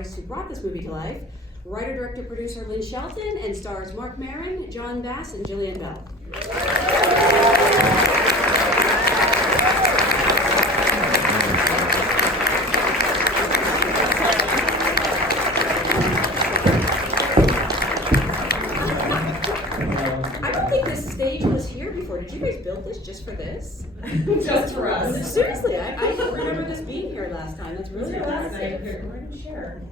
artists who brought this movie to life. Writer, director, producer Lynn Shelton, and stars Marc Maron, John Bass, and Jillian Bell. I don't think this stage was here before. Did you guys build this just for this? Just for us. Seriously, I don't remember this being here last time. That's really impressive. We're going to share.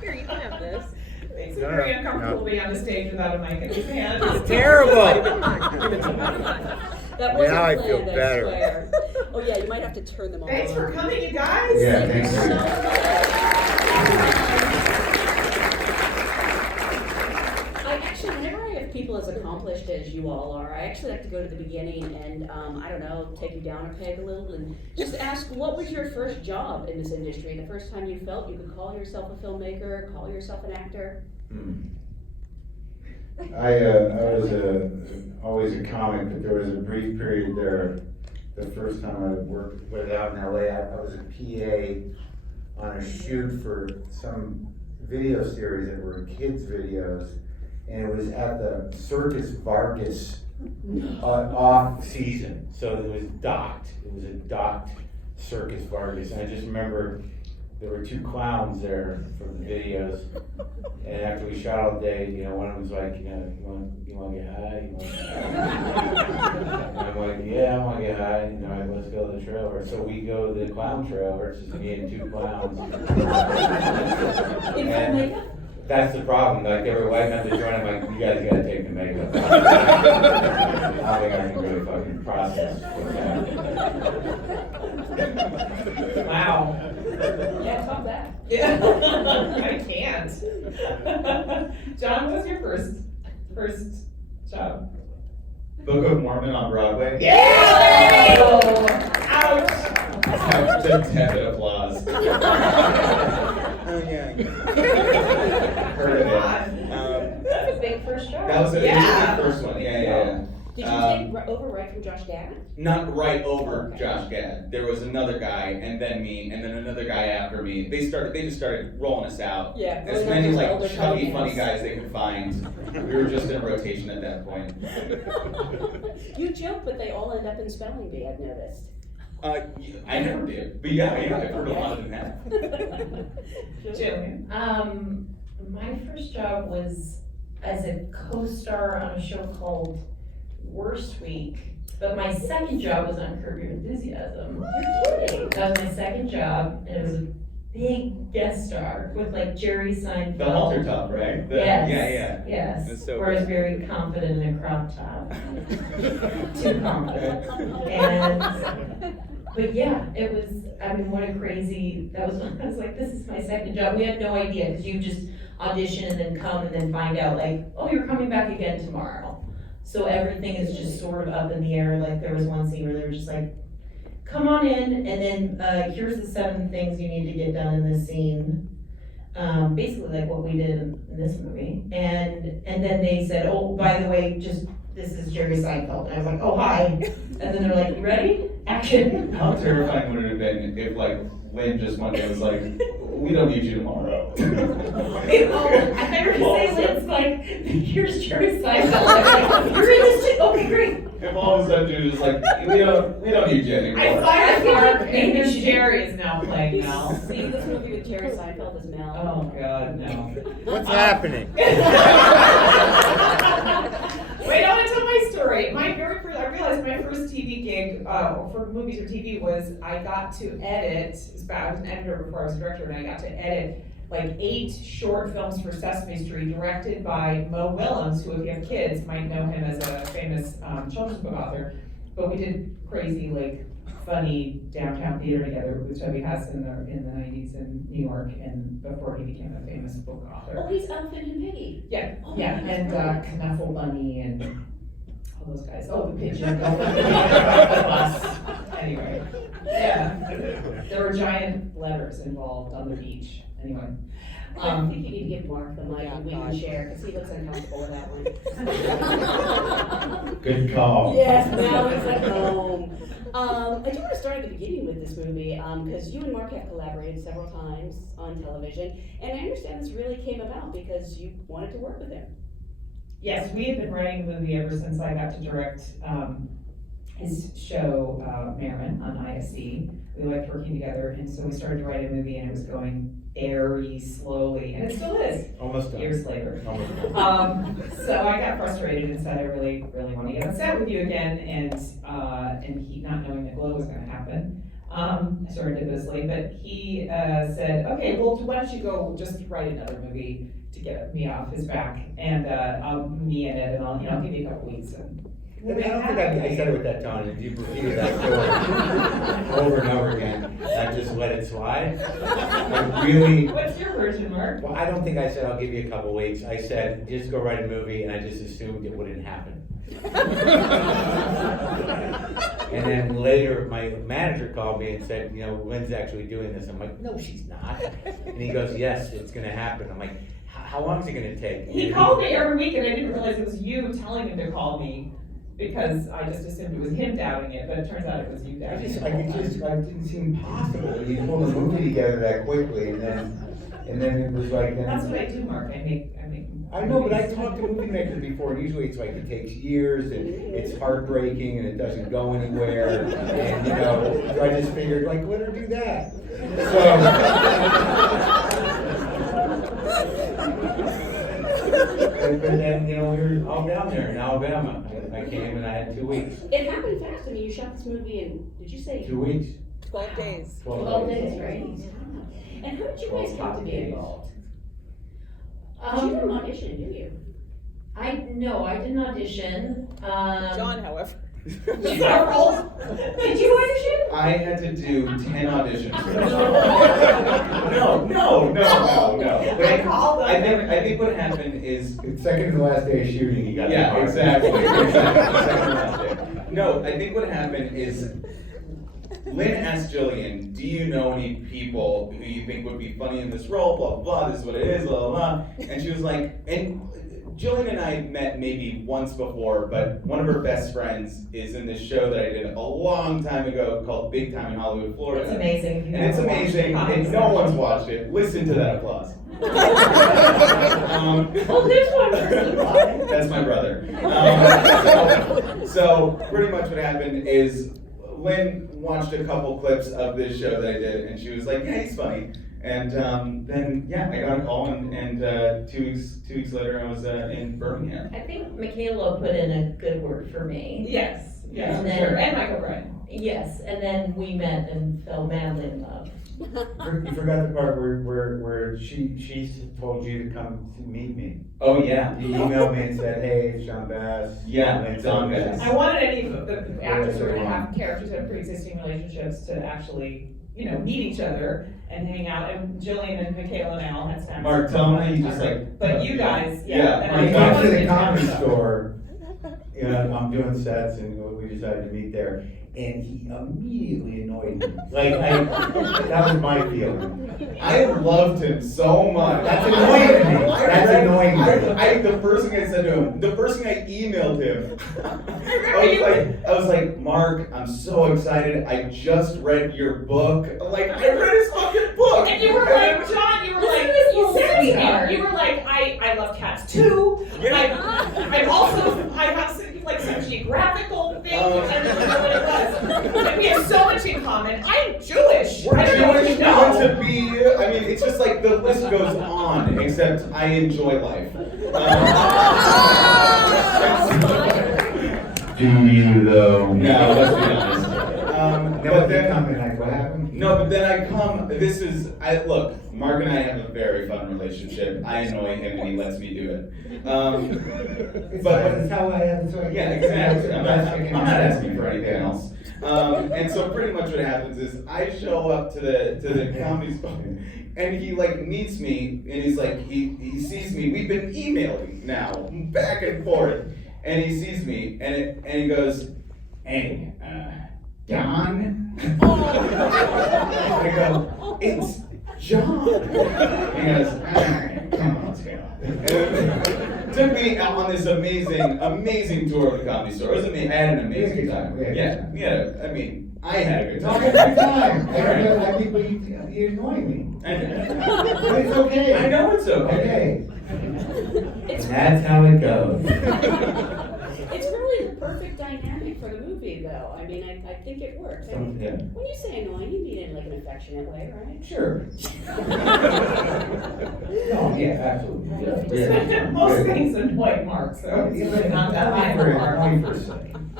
Here, you can have this. Makes it very uncomfortable being on the stage without a mic in his hand. It's terrible. That wasn't Now I planned, feel better. swear. Oh yeah, you might have to turn them on. Thanks for coming, you guys. Yeah, Thank you thanks. so much. I actually, whenever I have people as accomplished as you all are, I actually like to go to the beginning and, I don't know, take you down a peg a little and just ask, what was your first job in this industry? The first time you felt you could call yourself a filmmaker, call yourself an actor? I was always a comic, but there was a brief period there. The first time I worked out in LA, I was a PA on a shoot for some video series that were kids videos, and it was at the Circus Vargas off season, so it was docked. It was a docked Circus Vargas, and I just remember there were two clowns there from the videos, and after we shot all day, you know, one of them was like, you want to get high? You want to get high? And I'm like, yeah, I want to get high. You know, let's go to the trailer. So we go to the clown trailer. It's just me and two clowns. In full And makeup? that's the problem. Like, they were wiping out the joint. I'm like, you guys gotta take the makeup off. I don't think I can really fucking process what's happening. Wow. Yeah, top that. Yeah. I can't. John, what was your first job? Book of Mormon on Broadway. Yeah! Ouch! Just tepid applause. Oh, yeah. Heard of it. That's a big first job. That was Yeah. the first one. Yeah. Did you take over right from Josh Gad? Not right over Josh Gad. There was another guy, and then me, and then another guy after me. They just started rolling us out. Yeah. As many like chubby, funny guys they could find. We were just in rotation at that point. You joke, but they all end up in spelling bee, I've noticed. I never did, but yeah, I've heard a lot of that. Jillian. My first job was as a co-star on a show called Worst Week, but my second job was on Curb Your Enthusiasm. That was my second job, and it was a big guest star with like Jerry Seinfeld. The halter top, right? Yes. Yeah. Yes. That's so where I was very confident in a crop top. Too confident. And but yeah, it was. I mean, what a crazy. That was. I was like, this is my second job. We had no idea because you just audition and then come and then find out like, oh, you're coming back again tomorrow. So everything is just sort of up in the air. Like there was one scene where they were just like, come on in, and then here's the 7 things you need to get done in this scene. Basically like what we did in this movie. And then they said, oh, by the way, just this is Jerry Seinfeld. And I was like, oh, hi. And then they're like, you ready? Action. How terrifying would it have been if like Lynn just one day was like, we don't need you tomorrow. I never say Lynn's like, here's Jerry Seinfeld. I'm like, you're in this shit. Okay, great. If all of a sudden you're just like, we don't need you anymore. I fired Mark, and Maybe then she- Jerry is now playing Mel. See this movie with Jerry Seinfeld as Mel. Oh God, no. What's happening? Wait, I want to tell my story. My very first, I realized my first TV gig for movies or TV was I got to edit. I was an editor before I was a director, and I got to edit like 8 short films for Sesame Street, directed by Mo Willems, who, if you have kids, might know him as a famous children's book author. But we did crazy, like, funny downtown theater together with Toby Huss in the 90s in New York, and before he became a famous book author. Oh, he's Elephant and Piggy. Yeah, Oh, yeah, that's and great. Knuffle Bunny and all those guys. Oh, the pigeon. The bus. Anyway, yeah, there were giant letters involved on the beach. Anyway, I think you need to give Mark the mic and we can share, because he looks uncomfortable with that one. Good call. Yes, now it's at home. I do want to start at the beginning with this movie, because you and Mark have collaborated several times on television, and I understand this really came about because you wanted to work with him. Yes, we had been writing the movie ever since I got to direct his show, Maron, on ISE. We liked working together, and so we started to write a movie, and it was going very slowly, and it still is, Almost done. years later. Almost done. So I got frustrated and said, I really, really want to get on set with you again, and he, not knowing that Glow was gonna happen, serendipitously, but he said, okay, well, why don't you go just write another movie to get me off his back, and me and Ed, and I'll give you a couple weeks, and I don't think I said it with that tone, and you've repeated that story over and over again. I just let it slide. I really, What's your version, Mark? well, I don't think I said I'll give you a couple weeks. I said, just go write a movie, and I just assumed it wouldn't happen. And then later, my manager called me and said, Lynn's actually doing this. I'm like, no, she's not. And he goes, yes, it's gonna happen. I'm like, how long is it gonna take? He called me every week, and I didn't realize it was you telling him to call me, because I just assumed it was him doubting it, but it turns out it was you doubting it. It didn't seem possible. You pulled a movie together that quickly, and then it was like. That's what I do, Mark, I make. I know, but I talked to movie makers before, and usually it's like it takes years, and it's heartbreaking, and it doesn't go anywhere, and so I just figured, like, let her do that. But then, we were all down there in Alabama. I came and I had 2 weeks. It happened fast. I mean, you shot this movie in, did you say? 2 weeks. 12 days. 12 days, right? And how did you guys come to be involved? You didn't audition, did you? I didn't audition. John, however. Did you audition? I had to do 10 auditions for this. No. But I think what happened is, It's second to the last day of shooting, you got the yeah, part. exactly. No, I think what happened is, Lynn asked Jillian, do you know any people who you think would be funny in this role, blah, blah, blah, this is what it is, blah, blah, blah. And she was like, and Jillian and I met maybe once before, but one of her best friends is in this show that I did a long time ago called Big Time in Hollywood, Florida. It's amazing. And it's amazing, and no one's watched it. Listen to that applause. Well, there's one person. That's my brother. So pretty much what happened is Lynn watched a couple clips of this show that I did, and she was like, yeah, he's funny. And then, yeah, I got a call, and 2 weeks later, I was in Birmingham. I think Michaela put in a good word for me. Yes, And for then- sure, and Michael Bryan. Yes, and then we met and fell madly in love. You forgot the part where she told you to come to meet me. Oh, yeah. You emailed me and said, hey, it's John Bass. Yeah, And John said- Bass. I wanted any of the actors who are gonna have characters that have pre-existing relationships to actually, meet each other and hang out, and Jillian and Michaela and Al had snaps. Mark, tell them how you just like. But you guys, Yeah, and I I came wanted to the to comedy have store, I'm doing sets, and we decided to meet there, and he immediately annoyed me. That was my feeling. I loved him so much. That's annoying to me. That's annoying to me. The first thing I said to him, the first thing I emailed him, I was like, Mark, I'm so excited. I just read your book. Like, I read his fucking book. And you were like, John, you were like, you said it hard. you were like, I love cats too. Yeah. I have some geographical thing, I don't remember what it was. And we have so much in common. I'm Jewish. We're I don't know if Jewish, you we want to know. be, I mean, it's just like the list goes on, except I enjoy life. Do you though? No, let's be honest. But then coming, like, what happened? No, but then I come, look, Mark and I have a very fun relationship. I annoy him and he lets me do it. That's how I have it. Yeah, exactly. I'm not asking for anything else. And so pretty much what happens is I show up to the comedy store and he meets me and he's like, he sees me. We've been emailing now, back and forth. And he sees me and he goes, hey, Don? I go, it's John. He goes, all right, come on, let's go. took me out on this amazing tour of the Comedy Store. It was amazing. I had an amazing time. Yeah. I mean, I had a good No, I time. had a good time. Alright. I think you're annoying me. I But it's okay. I know it's okay. Okay. It's, And that's how it goes. it's really the perfect dynamic for the movie, though. I mean, I think it works. I mean, Yeah. when you say annoying, you mean it in like an affectionate way, right? Sure. No, yeah, absolutely. Yeah. Most things annoy Mark, so it's really not that high of a bar. Only for a second.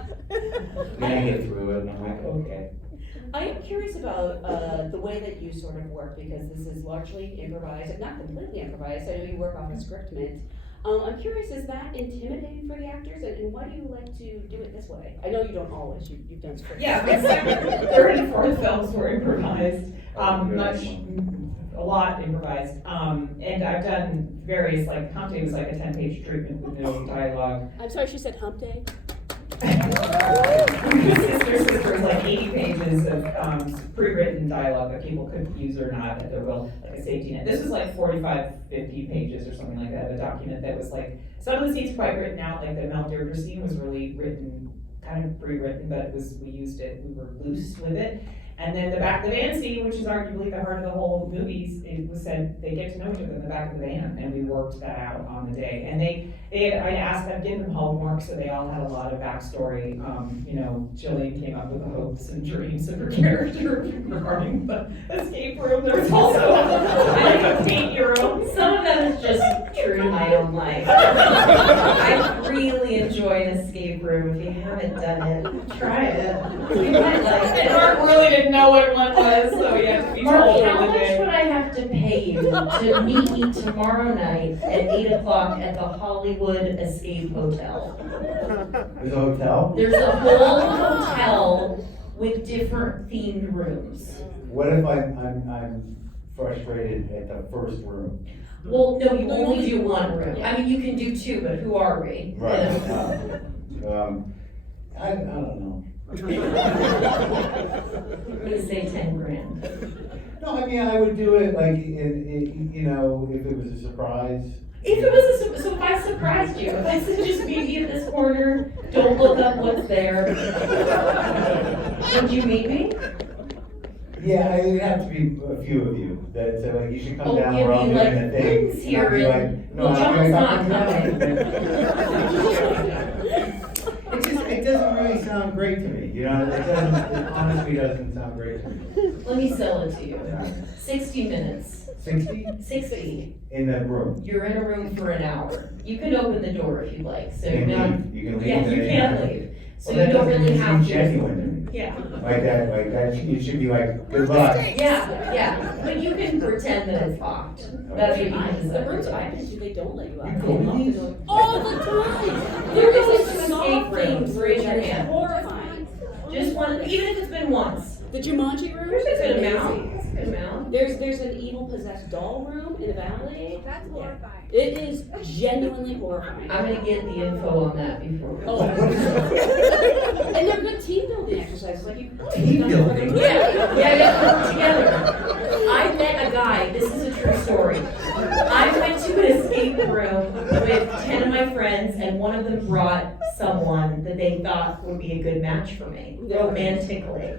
Then I get through it and I'm like, okay. I am curious about the way that you sort of work, because this is largely improvised, not completely improvised. I know you work off a script mint. I'm curious, is that intimidating for the actors, and why do you like to do it this way? I know you don't always, you've done scripts. Yeah, my third and fourth films were improvised, a lot improvised. And I've done various, like, Hump Day was like a 10-page treatment with no dialogue. I'm sorry, she said hump day? Sister is like 80 pages of pre-written dialogue that people could use or not at their will, like a safety net. This was like 45, 50 pages or something like that, of a document that was like, some of the scenes quite written out, like the Mel Deirdre scene was really written, kind of pre-written, but we used it, we were loose with it. And then the back of the van scene, which is arguably the heart of the whole movie, it was said they get to know each other in the back of the van, and we worked that out on the day. And I'd given them homework, so they all had a lot of backstory. Jillian came up with the hopes and dreams of her character regarding the escape room. There was also a paint your own. Some of that is just true to my own life. I really enjoy an escape room. If you haven't done it, try it. You might like And it. Mark really didn't know what one was, so he had to be Mark, told how on the much day. would I have to pay you to meet me tomorrow night at 8 o'clock at the Hollywood Escape Hotel? There's a hotel? There's a whole hotel with different themed rooms. What if I'm frustrated at the first room? Well, no, you only do one room. I mean, you can do two, but who are we? Right. You know? I don't know. I'm gonna say 10 grand. No, I mean, I would do it like, if it was a surprise. If it was so if I surprised you, if I said just meet me at this corner, don't look up what's there, would you meet me? Yeah, it would have to be a few of you, that, so like, you should come Oh, down give where I'm me, doing like, the thing. Lynn's here I'll be and- like, no, well, I'll be John's like, not It doesn't really sound great to me, it honestly doesn't sound great to me. Let me sell it to you. 60 minutes. 60 60. in the room. You're in a room for an hour. You can open the door if you'd like, so You you're not. can leave. You can leave Yeah, at you any can't time. leave. So Well, you that don't doesn't really seem have to. genuine to me. Yeah. Like that, it should be like, good luck. Yeah, but you can pretend that it's locked. That's what you can The rooms decide. I've been to, they don't let you out. You They go lock in the door. these? All the time! There There is is two a escape soft rooms. thing Raise your that is hand. horrifying. Just one, even if it's been once. The Jumanji room There's is a good amazing. amount. There's a good amount. There's an evil possessed doll room in the valley. That's horrifying. It is genuinely horrifying. I'm gonna get the info on that before we. Oh. And they're good team building exercises, like you. Team building? Yeah, work together. I met a guy, this is a true story. I went to an escape room with 10 of my friends, and one of them brought someone that they thought would be a good match for me, romantically.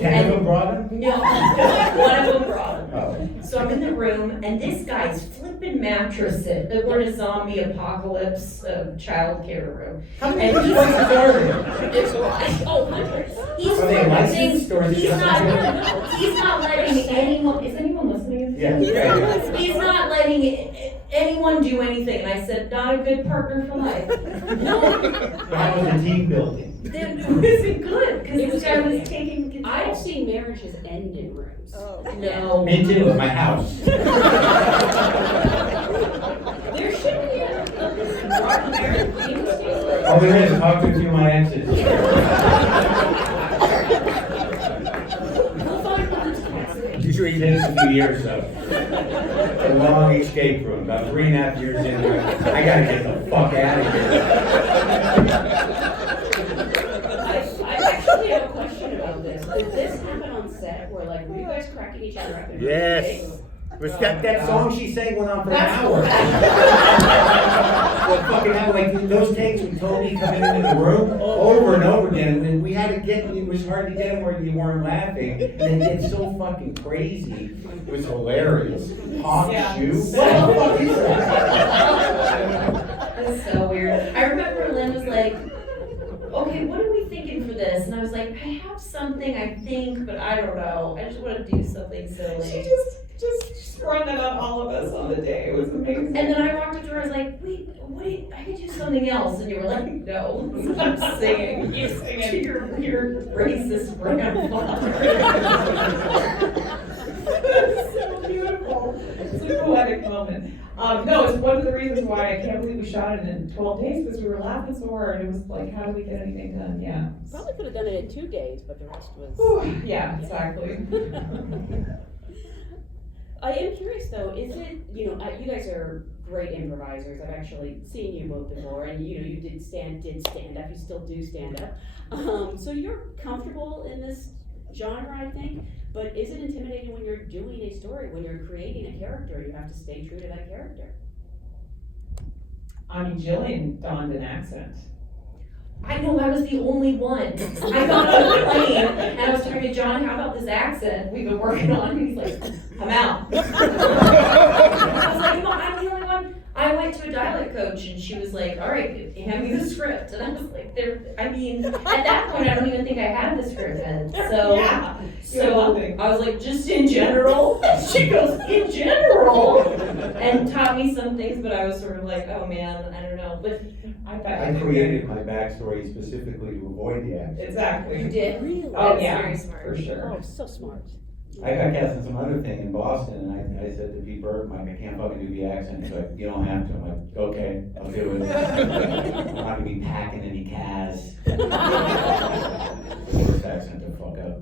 10 of them brought him? No, one of them brought him. Oh. So I'm in the room, and this guy's flipping mattresses. We're in a zombie apocalypse childcare room. How many And he's places are there? There's a lot. Oh, hundreds. He's Are they flipping licensed things. or is it He's just- not letting anyone. Is anyone listening? Yeah. Yeah. He's not letting anyone do anything. And I said, not a good partner for life. No. But how was the team building? Then it wasn't good because this guy was taking control. I've seen marriages end in rooms. Oh. No. Me too, at my house. There should be a Marc Maron theme station. Oh, there is, talk to a few of my exes. We'll find one that's classic. Usually takes a few years though. A long escape room, about 3.5 years in there. I gotta get the fuck out of here. I actually have a question about this. Did this happen on set where like were you guys cracking each other up in Yes. real estate? Was that song she sang went on for an That's- hour. Well, fucking hell, like those takes with Toby coming into the room over and over again, and we had to get, it was hard to get him where you weren't laughing, and then get so fucking crazy. It was hilarious. Hot Yeah. shoe? What the fuck is that? That's so weird. I remember Lynn was like, okay, what are we thinking for this? And I was like, I have something I think, but I don't know. I just want to do something silly. She just sprung that on all of us on the day. It was amazing. And then I walked up to her, I was like, wait, I could do something else. And you were like, no, I'm singing. You sing To it. your racist grandfather. That's so beautiful. It's a poetic moment. No, it's one of the reasons why I can't believe we shot it in 12 days, because we were laughing so hard. It was like, how do we get anything done? Yeah. Probably could have done it in 2 days, but the rest was. Whew, yeah, exactly. I am curious though, is it, you guys are great improvisers. I've actually seen you both before, and you did stand up, you still do stand up. So you're comfortable in this genre, I think, but is it intimidating when you're doing a story, when you're creating a character, you have to stay true to that character? I mean, Jillian donned an accent. I know, I was the only one. I got on the plane and I was talking to John, how about this accent we've been working on? And he's like, I'm out. I was like, no, I'm the only one. I went to a dialect coach and she was like, all right, hand me the script. And I was like, at that point, I don't even think I had the script then. So, Yeah. so I was like, just in general? She goes, in general? And taught me some things, but I was sort of like, oh man, I don't know. But I bet. I created my backstory specifically to avoid the accent. Exactly. you did? Really? Oh, That's yeah, very smart. for sure. Oh, so smart. I got cast in some other thing in Boston, and I said to Pete Burke, I can't fucking do the accent. He's like, you don't have to. I'm like, okay, I'll do it. I'm not gonna be packing any Cas. Worst accent to fuck up.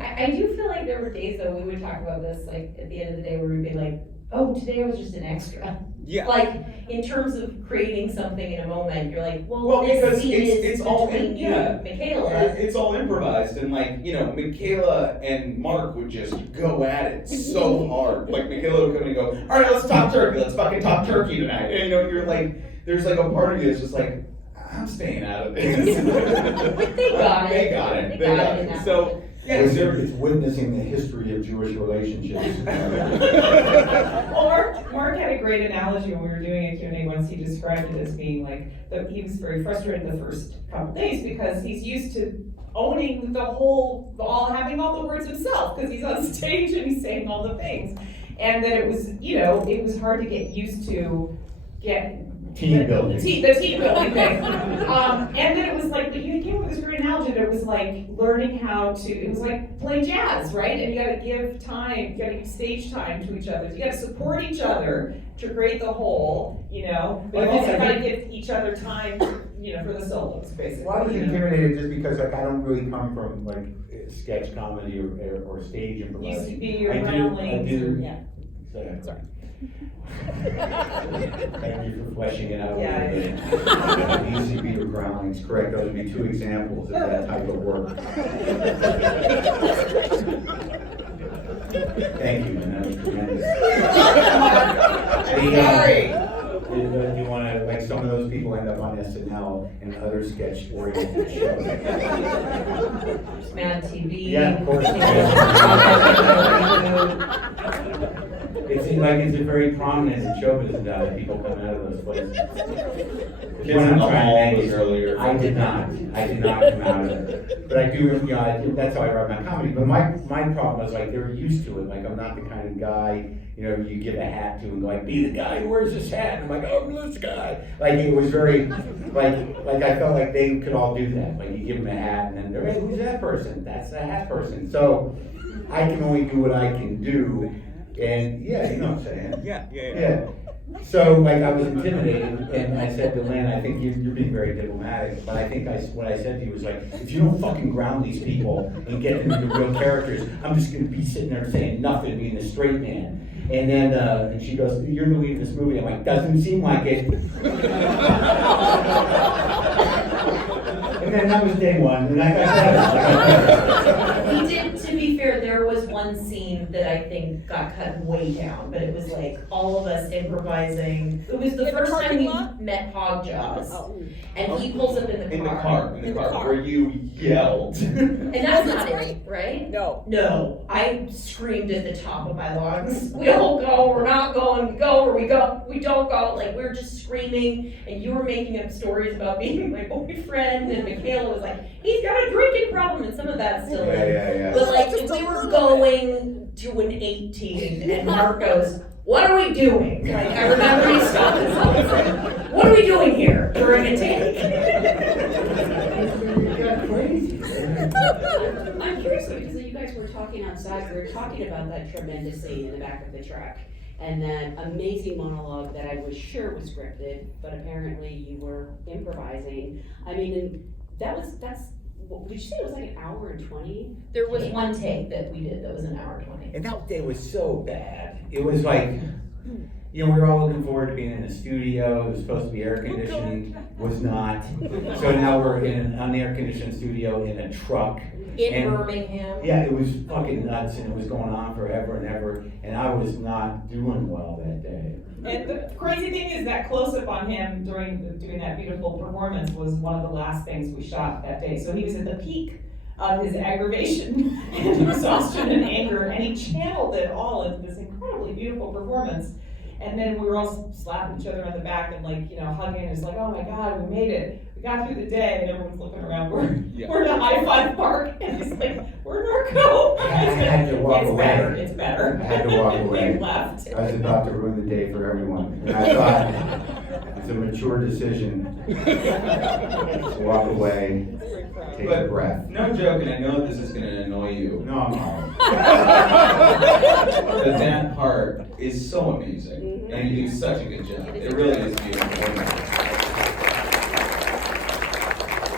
I do feel like there were days though, we would talk about this, like, at the end of the day, where we'd be like, oh, today I was just an extra. Yeah. Like, in terms of creating something in a moment, you're like, Well, well, this because scene it's is all between you yeah. and Michaela. It's all improvised, and like, Michaela and Mark would just go at it so hard. Like, Michaela would come in and go, all right, let's talk turkey, let's fucking talk turkey tonight. And you're like, there's like a part of you that's just like, I'm staying out of this. But they got it. They got it. They got it in that So, moment. yeah, It's witnessing the history of Jewish relationships. Well, Mark had a great analogy when we were doing a Q&A once. He described it as being like, that he was very frustrated the first couple days because he's used to owning having all the words himself, because he's on stage and he's saying all the things. And that it was hard to get used to Team building. The team building thing. And then it was like, you came up with this great analogy that it was like learning it was like playing jazz, right? And you gotta give time, you gotta give stage time to each other. You gotta support each other to create the whole, But you also gotta give each other time, for the solos, basically. Well, I was intimidated just because I don't really come from sketch comedy or stage Used to improvising. be your I ramblings. do. Yeah. Exactly. Sorry. Thank you for fleshing it out. Yeah. It used to be your growlings, correct? Those would be 2 examples of that type of work. Thank you, man. That was tremendous. You want to, some of those people end up on SNL and other sketch-oriented shows. Mad TV. Yeah, of course. It seems like it's a very prominent in show business now that people come out of those places. Kids in the Hall was earlier. I did not come out of it. But I do, that's how I write my comedy. But my problem was they're used to it. I'm not the kind of guy, you give a hat to and go be the guy who wears this hat. And I'm like, oh, this guy. It was very, I felt like they could all do that. You give them a hat and then they're, hey, who's that person? That's the hat person. So I can only do what I can do. And yeah, you know what I'm saying? Yeah. So I was intimidated, and I said to Lynn, I think you're being very diplomatic, but I think what I said to you was if you don't fucking ground these people and get them into real characters, I'm just gonna be sitting there saying nothing, being the straight man. And then and she goes, you're the lead of this movie. I'm like, doesn't seem like it. And then that was day one, and I got better. He did, to be fair, there was one scene one that I think got cut way down, but it was like all of us improvising. It was the In the first time parking we lot? met Hogjaws, Oh. and he pulls up in the car. In the car, where you yelled. And that's That's not right. it, right? No. No, I screamed at the top of my lungs. We don't go, we're not going, we go, or we go, we don't go. Like, we were just screaming, and you were making up stories about being my boyfriend, and Michaela was like, he's got a drinking problem, and some of that's still in. Yeah. But like, Just a we were little going to an 18, and Mark goes, what are we doing? Like, I remember he stopped himself and said, what are we doing here during a take? I'm curious because you guys were talking outside, we were talking about that tremendous scene in the back of the truck. And that amazing monologue that I was sure was scripted, but apparently you were improvising. I mean, and that's, did you say it was like an hour and 20? There was one take that we did that was an hour 20. And that day was so bad. It was like, you know, we were all looking forward to being in the studio. It was supposed to be air conditioned, was not. So now we're in an unair conditioned studio in a truck. In And- Birmingham. Yeah, it was fucking nuts and it was going on forever and ever. And I was not doing well that day. And the crazy thing is that close-up on him doing that beautiful performance was one of the last things we shot that day. So he was at the peak of his aggravation and exhaustion and anger, and he channeled it all into this incredibly beautiful performance. And then we were all slapping each other on the back and like, you know, hugging. It's like, oh my God, we made it. We got through the day, and everyone's looking around. We're in a high-five park, and he's like, we're Narco. I had to walk It's away. better. It's better. I had to walk away. We left. I was about to ruin the day for everyone. And I thought, it's a mature decision. To walk away, take a But breath. no joke, and I know this is gonna annoy you, No, I'm all but that part is so amazing, and you do such a good job. It really is beautiful.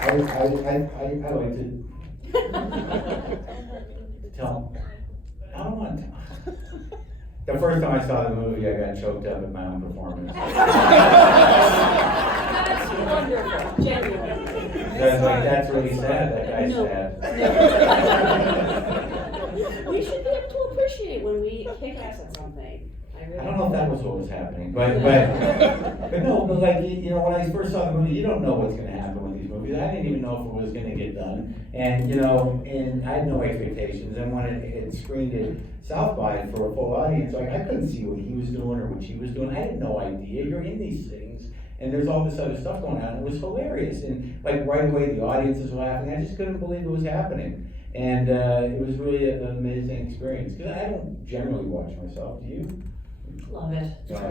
I like to tell, I don't want to. The first time I saw the movie, I got choked up at my own performance. That's wonderful, genuinely. That's like, that's really sad, that guy's No. sad. We should be able to appreciate when we kick ass at something. I don't know if that was what was happening, but no, but like, you know, when I first saw the movie, you don't know what's gonna happen with these movies. I didn't even know if it was gonna get done, and you know, and I had no expectations, and when it screened at South by for a full audience, like, I couldn't see what he was doing or what she was doing. I had no idea. You're in these things, and there's all this other stuff going on. It was hilarious, and like right away the audience is laughing. I just couldn't believe it was happening, and it was really an amazing experience. Because I don't generally watch myself. Do you? Love it. No. No,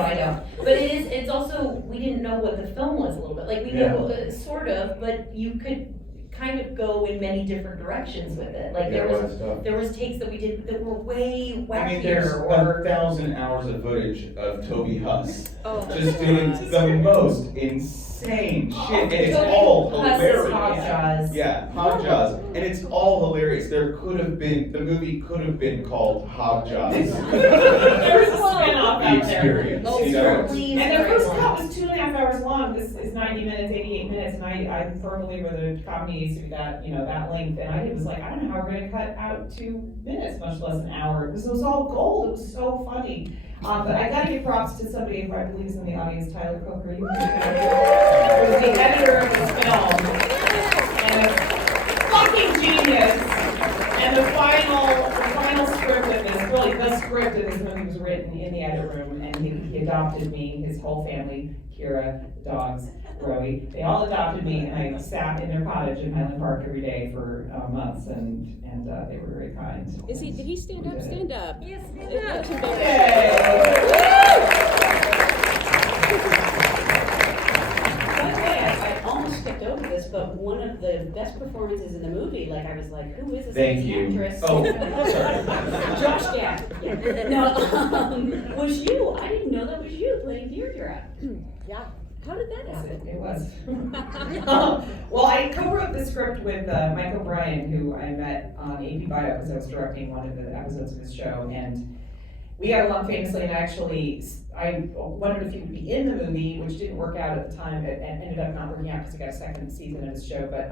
I don't. But it's also, we didn't know what the film was a little bit. Like, we know, sort of, but you could kind of go in many different directions with it. Like, there was takes that we did that were way I mean, there's wackier or. 1,000 hours of footage of Toby Huss Oh. just doing the most insane shit, and it's all hilarious. Hogjaws. Yeah, Hogjaws, and it's all hilarious. The movie could have been called Hogjaws. There's a spin-off The out there. experience, Oh, you know? Please, And the very first long. cut was 2.5 hours long. This is 90 minutes, 88 minutes, and I'm a firm believer that comedy needs to be that, you know, that length. And I was like, I don't know how we're gonna cut out 2 minutes, much less an hour. This was all gold. It was so funny. But I gotta give props to somebody who I believe is in the audience, Tyler Coker. He was the editor of this film, and a fucking genius. And the final script of this, really the script of this movie was written in the edit room, and he adopted me, his whole family, Kira, the dogs, Rowie, they all adopted me, and I sat in their cottage in Highland Park every day for months, and they were very kind. Did he stand up? Stand up. Yes, That's stand By the way, I almost skipped over this, but one of the best performances in the movie, like I was like, who is this Thank amazing you. actress? Oh, sorry. Josh Gad. Yeah. No, was you? I didn't know that was you playing Deirdre. Yeah. How did that Yes, happen? it was. Well, I co-wrote the script with Mike O'Brien, who I met on AP Bio because I was directing one of the episodes of his show, and we got along famously. And actually, I wondered if he would be in the movie, which didn't work out at the time. It ended up not working out because we got a second season of his show. But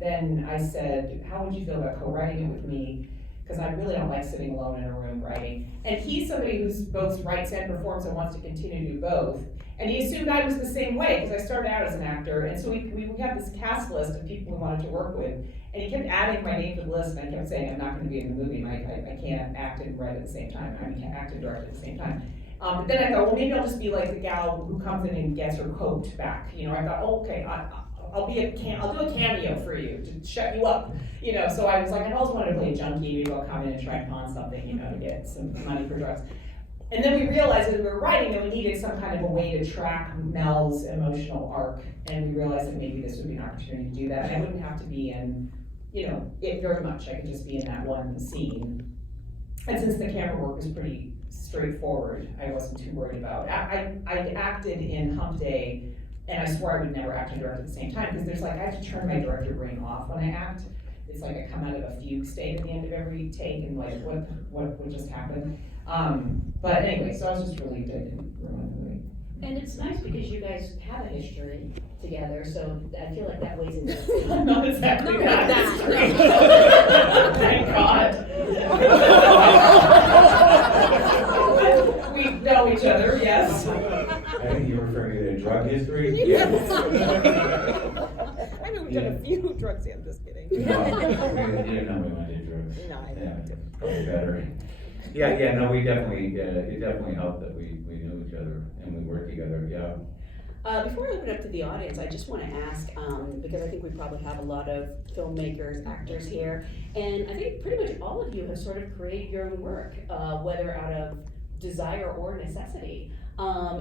then I said, how would you feel about co-writing it with me? Because I really don't like sitting alone in a room writing. And he's somebody who's both writes and performs and wants to continue to do both. And he assumed I was the same way, because I started out as an actor, and so we had this cast list of people we wanted to work with, and he kept adding my name to the list, and I kept saying, I'm not gonna be in the movie, I can't act and write at the same time, I can't act and direct at the same time. But then I thought, well, maybe I'll just be like the gal who comes in and gets her coat back, you know, I thought, oh, okay, I'll do a cameo for you to shut you up, you know, so I was like, I always wanted to play a junkie, maybe I'll come in and try and pawn something, you know, to get some money for drugs. And then we realized as we were writing that we needed some kind of a way to track Mel's emotional arc, and we realized that maybe this would be an opportunity to do that. And I wouldn't have to be in, you know, it very much. I could just be in that one scene. And since the camera work was pretty straightforward, I wasn't too worried about it. I acted in Hump Day, and I swore I would never act and direct at the same time, because there's like, I have to turn my director brain off when I act. It's like I come out of a fugue state at the end of every take, and like, what just happened? But anyway, so I was just relieved I didn't ruin the movie. And it's nice because you guys have a history together, so I feel like that weighs in. There. Not exactly Not that. like It's that. great. Thank God. We know each other, yes. I think you're referring to the drug history? Yes. I know we've done a few drugs, I'm just kidding. No, you didn't know we went to drugs. No, I Yeah, didn't. probably better. Yeah, no, we definitely, it definitely helped that we knew each other and we worked together, yeah. Before I open up to the audience, I just want to ask, because I think we probably have a lot of filmmakers, actors here, and I think pretty much all of you have sort of created your own work, whether out of desire or necessity.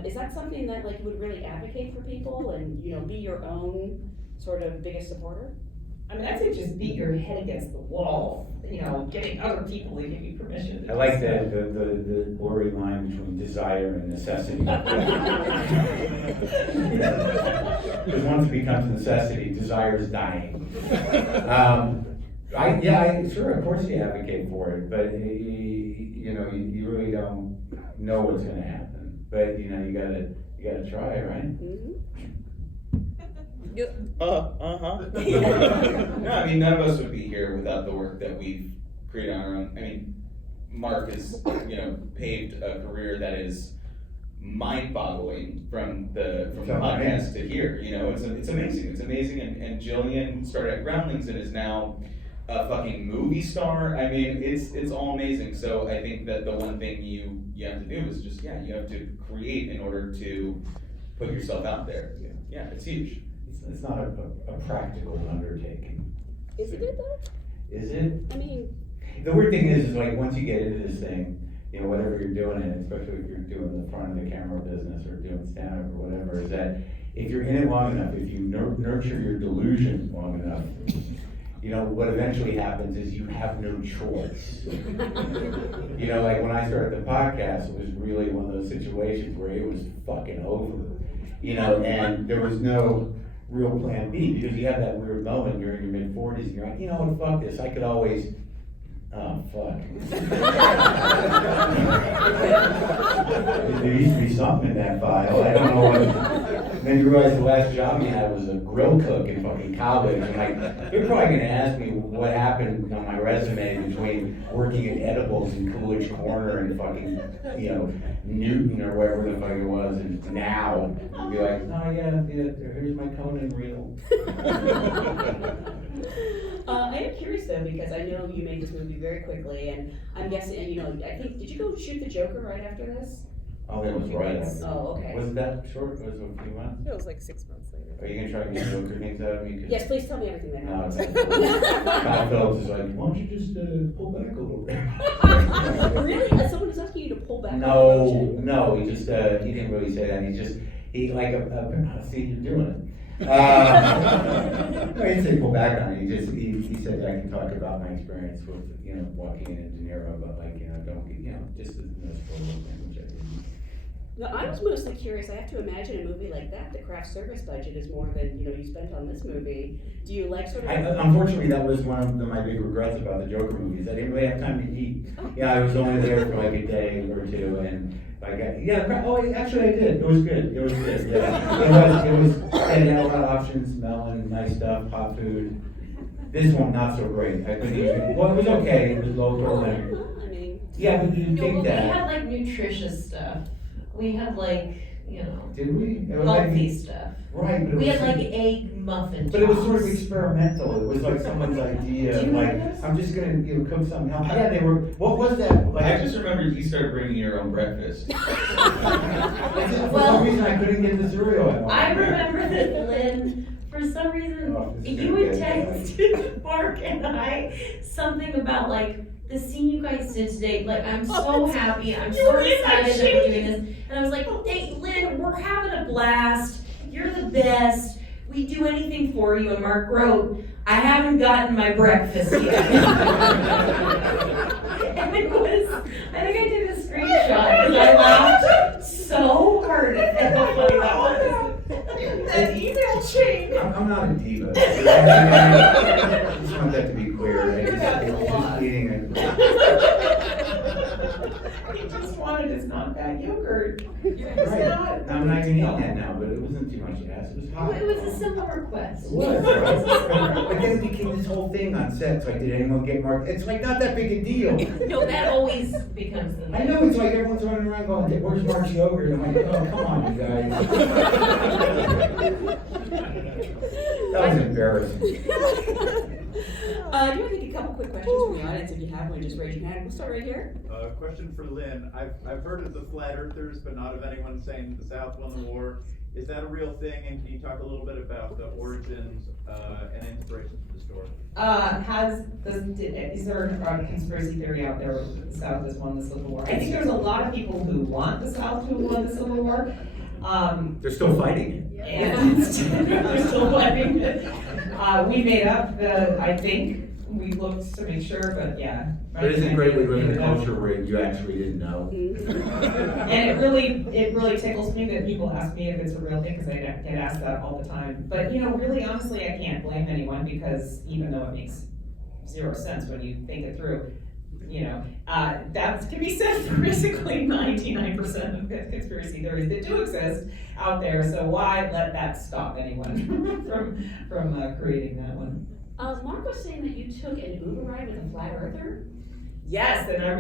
Is that something that like you would really advocate for people and, you know, be your own sort of biggest supporter? I mean, I'd say just beat your head against the wall, you know, getting other people to give you permission. I like the blurry line between desire and necessity. Because once it becomes necessity, desire is dying. Sure, of course you advocate for it, but you know, you really don't know what's gonna happen. But you know, you gotta try, right? Mm-hmm. No, I mean, none of us would be here without the work that we've created on our own. I mean, Marc has, you know, paved a career that is mind-boggling from the podcast to here. You know, it's amazing. It's amazing. And Jillian started at Groundlings and is now a fucking movie star. I mean, it's all amazing. So I think that the one thing you have to do is just, you have to create in order to put yourself out there. Yeah, it's huge. It's not a practical undertaking. Isn't it though? Is it? I mean, The weird thing is like once you get into this thing, you know, whatever you're doing, and especially if you're doing the front of the camera business or doing stand-up or whatever, is that if you're in it long enough, if you nurture your delusion long enough, you know, what eventually happens is you have no choice. You know, like when I started the podcast, it was really one of those situations where it was fucking over, you know, and there was no real plan B, because you have that weird moment, you're in your mid-40s, and you're like, you know what, fuck this, I could always, oh, fuck. There used to be something in that file, I don't know what. And then you realize the last job you had was a grill cook in fucking college, and like, they're probably gonna ask me what happened on my resume between working at Edibles in Coolidge Corner and fucking, you know, Newton or wherever the fuck it was, and now, you'd be like, oh yeah, here's my Conan reel. I am curious though, because I know you made this movie very quickly, and I'm guessing, you know, I think, did you go shoot the Joker right after this? Oh, that was right after. Oh, okay. Was that short, was it a few months? It was like 6 months later. Are you gonna try to get Joker things out of me? 'Cause- Yes, please tell me everything that No, happens. okay. Kyle Phillips is like, why don't you just pull back a little bit? Really? Someone is asking you to pull back? on No, emotion? no, he just, he didn't really say that, he like, see, you're doing it. No, he didn't say pull back on it, he said I can talk about my experience with, you know, Joaquin and De Niro, but like, you know, don't, you know, just the spoiler thing, which I didn't. No, I was mostly curious. I have to imagine a movie like that, the craft service budget is more than, you know, you spent on this movie. Do you like sort of? Unfortunately, that was one of my big regrets about the Joker movies. I didn't really have time to eat. Yeah, I was only there for like a day or two, and I got, actually I did. It was good. Yeah. It was, and it had a lot of options, melon, nice stuff, hot food. This one, not so great. I couldn't even, well, it was okay, it was local and, I mean, yeah, but you'd No, but think we that. had like nutritious stuff. We had like, Did we? It was like- healthy stuff. Right, but it We was. had like egg muffin But it was sort of tops. experimental, it was like someone's idea, Do you like, remember this? I'm just gonna, cook something else. Yeah, they were, what was that? Like, I just remember you started bringing your own breakfast. For Well, some reason, I couldn't get the cereal I wanted. I remember that Lynn, for some reason, Oh, this is you gonna had get texted Mark and I something about like, the scene you guys did today, like, I'm so happy, I'm so excited that we're doing this. And I was like, hey, Lynn, we're having a blast, you're the best, we do anything for you. And Mark wrote, I haven't gotten my breakfast yet. And it was, I think I did a screenshot, and I laughed so hard at how funny that was. That email chain. I'm not a diva. I just want that to be clear. You're not a lot. Just eating it. He just wanted his non-fat yogurt. It's Right. not. I'm not even eating that now, but it wasn't too much gas, it was hot. It was a simple request. It was, right? But then it became this whole thing on set, it's like, did anyone get Mark? It's like, not that big a deal. No, that always becomes the. I know, it's like everyone's running around going, where's Mark's yogurt? I'm like, oh, come on, you guys. That was embarrassing. do you want to take a couple quick questions from the audience? If you have one, just raise your hand. We'll start right here. Question for Lynn. I've heard of the flat earthers, but not of anyone saying the South won the war. Is that a real thing? And can you talk a little bit about the origins and inspiration for the story? Is there a conspiracy theory out there that the South has won the Civil War? I think there's a lot of people who want the South to have won the Civil War. They're still fighting. And they're still fighting. We made up I think, we looked to make sure, but yeah. But isn't it great we live in a culture where you actually didn't know? And it really tickles me that people ask me if it's a real thing, because I get asked that all the time. But, really honestly, I can't blame anyone, because even though it makes zero sense when you think it through, that can be said for basically 99% of conspiracy theories that do exist out there. So why let that stop anyone from creating that one? Mark was saying that you took an Uber ride with a flat earther? Yes, and that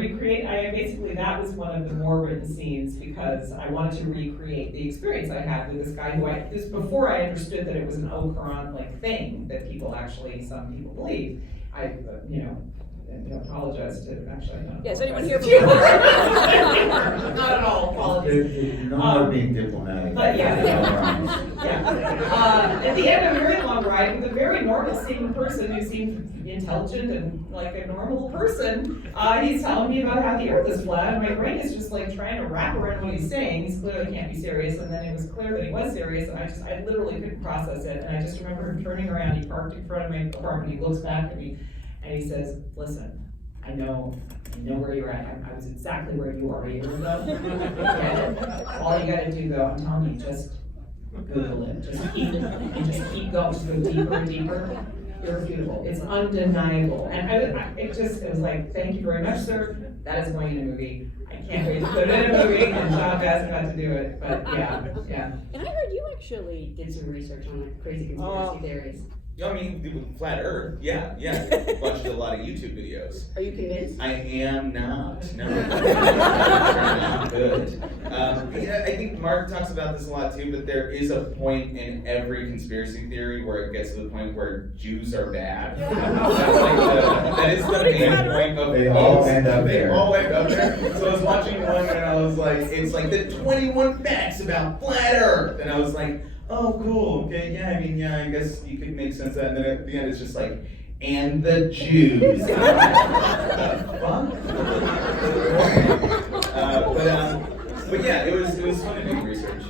was one of the more written scenes, because I wanted to recreate the experience I had with this guy this before I understood that it was an Ocaron thing that some people believe. I apologize to actually. Yes, anyone here? Not at all, apologies. No more being diplomatic. But yeah. At the end of a very long ride with a very normal seeming person who seemed intelligent and like a normal person, he's telling me about how the earth is flat, and my brain is just like trying to wrap around what he's saying. He's clearly can't be serious, and then it was clear that he was serious, and I literally couldn't process it. And I just remember him turning around, he parked in front of my apartment, he looks back at me, and he says, listen, I know where you're at. I was exactly where you are a year ago. And all you gotta do though, I'm telling you, just Google it. Just keep going. Just go deeper and deeper. Irrefutable. It's undeniable. And it was like, thank you very much, sir. That is going in a movie. I can't wait to put it in a movie, and John Bass got to do it. But yeah. And I heard you actually did some research on crazy conspiracy theories. I mean, flat Earth, yeah. Watched a lot of YouTube videos. Are you convinced? I am not. No. Not good. I think Mark talks about this a lot too, but there is a point in every conspiracy theory where it gets to the point where Jews are bad. That is the main point of They all end up They there. all end up there. So I was watching one and I was like, it's like the 21 facts about flat Earth, and I was like, oh, cool, okay, I guess you could make sense of that, and then at the end it's just like, and the Jews. What the fuck? But yeah, it was fun to do research.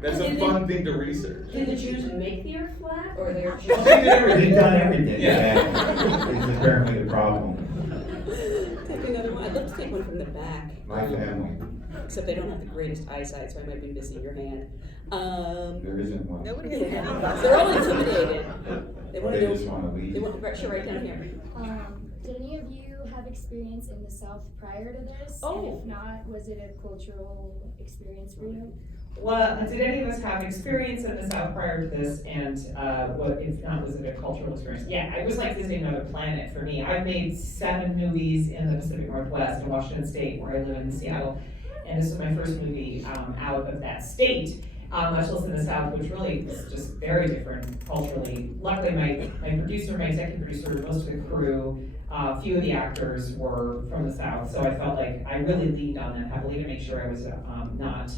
That's a fun thing to research. Did the Jews make the earth flat, or they're They just? did everything. They've done everything. Yeah. It's apparently the problem. Take another one. I'd love to take one from the back. My family, Except they don't have the greatest eyesight, so I might be missing your hand. there isn't one. Nobody has Yeah. any. They're all intimidated. They want to They know. just wanna leave. They want right down here. Did any of you have experience in the South prior to this? Oh. And if not, was it a cultural experience for you? Well, did any of us have experience in the South prior to this, and what, if not, was it a cultural experience? Yeah, it was like visiting another planet for me. I've made 7 movies in the Pacific Northwest, in Washington State, where I live in Seattle, and this was my first movie out of that state, much less in the South, which really is just very different culturally. Luckily, my producer, my executive producer, most of the crew, a few of the actors were from the South, so I felt like I really leaned on them heavily to make sure I was not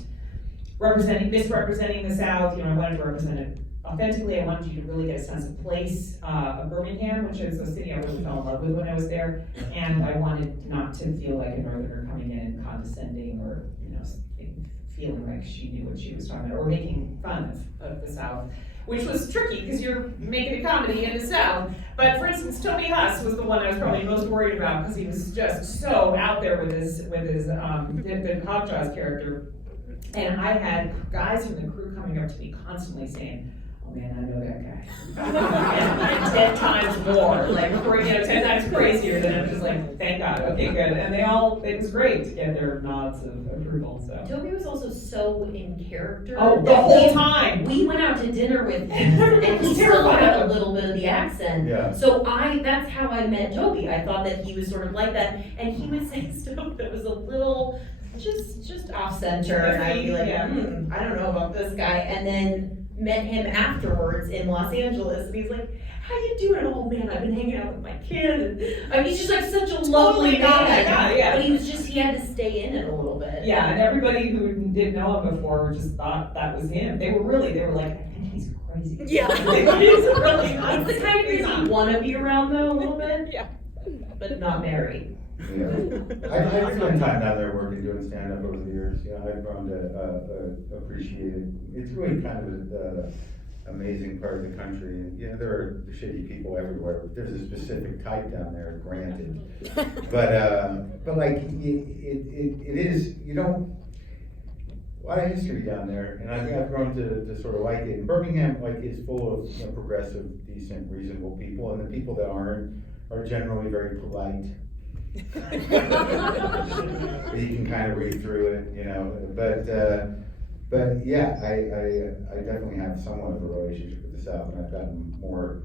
misrepresenting the South. You know, I wanted to represent it authentically. I wanted you to really get a sense of place of Birmingham, which is a city I really fell in love with when I was there, and I wanted not to feel like a Northerner coming in and condescending or, you know, feeling like she knew what she was talking about or making fun of the South, which was tricky because you're making a comedy in the South. But for instance, Toby Huss was the one I was probably most worried about because he was just so out there with his the Hotjaws character. And I had guys from the crew coming up to me constantly saying, "Oh man, I know that guy." and 10 times more, like, 10 times crazier than I'm just like, thank God, okay, good. And it was great to get their nods of approval, so. Toby was also so in character. Oh, the whole time. We went out to dinner with him, and he still had a little bit of the accent. Yeah. So that's how I met Toby. I thought that he was sort of like that, and he would say stuff that was a little just off center, and I'd be like, I don't know about this guy, and then met him afterwards in Los Angeles, and he's like, "How you doing?" "Oh man, I've been hanging out with my kid." And I mean, he's just like such a lovely guy. Yeah. But he had to stay in it a little bit. Yeah, and everybody who didn't know him before just thought that was him. They were like, I think he's crazy. Yeah. He's really nuts. It's the kind of crazy you want to be around though, a little bit. Yeah. But not married. Yeah. I spent time down there working, doing stand-up over the years. You know, I've grown to appreciate it. It's really kind of an amazing part of the country. You know, there are shitty people everywhere. There's a specific type down there, granted. But like, it is, you know, a lot of history down there, and I think I've grown to sort of like it. And Birmingham, like, is full of, you know, progressive, decent, reasonable people, and the people that aren't are generally very polite. You can kind of read through it, you know, but yeah, I definitely have somewhat of a relationship with the South, and I've gotten more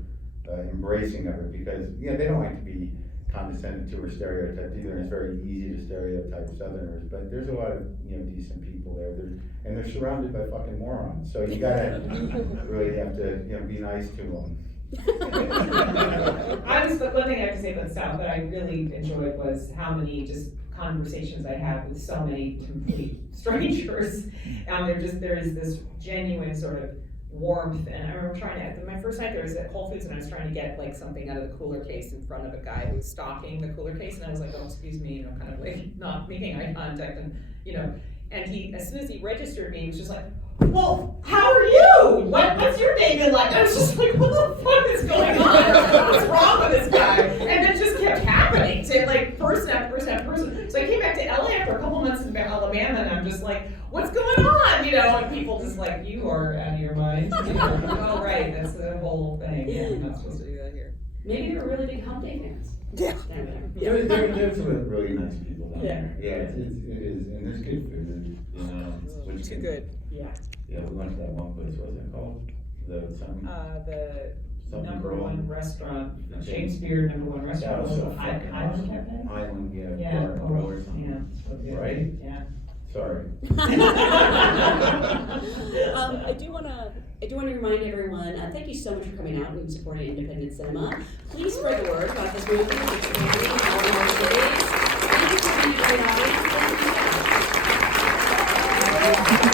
embracing of it because, yeah, they don't like to be condescended to or stereotyped either, and it's very easy to stereotype Southerners, but there's a lot of, you know, decent people there, and they're surrounded by fucking morons, so you gotta really have to, you know, be nice to them. The one thing I have to say about the South that I really enjoyed was how many just conversations I had with so many complete strangers. There is this genuine sort of warmth, and I remember my first night there was at Whole Foods, and I was trying to get like something out of the cooler case in front of a guy who was stocking the cooler case, and I was like, "Oh, excuse me," you know, kind of like not making eye contact, and you know, and he, as soon as he registered me, he was just like, "Well, how are you? What's your day been like?" I was just like, "What the fuck is going on? What's wrong with this guy?" And it just kept happening to like person after person after person. So I came back to LA after a couple months in Alabama, and I'm just like, "What's going on?" You know, and people just like, "You are out of your mind." You know, "Oh, right, that's the whole thing. Yeah, you're not supposed to do that here." Maybe they were really big Hump Day fans. Yeah. There's some really nice people down Yeah. there. Yeah, it is, and there's good food, you know. which Too can- good. Yeah. Yeah, we went to that one place, what was it called? The something? The Something number Grill. one restaurant, Okay. Shakespeare #1 That restaurant, was was so the fucking Highland awesome. Cafe? Highland, yeah, Yeah, Bar and Grill or something. yeah, so good. Right? Yeah. Sorry. I do want to remind everyone, thank you so much for coming out and supporting independent cinema. Please spread the word about this movie. It's expanding in all of our cities. Thank you for being a great audience. Thank you.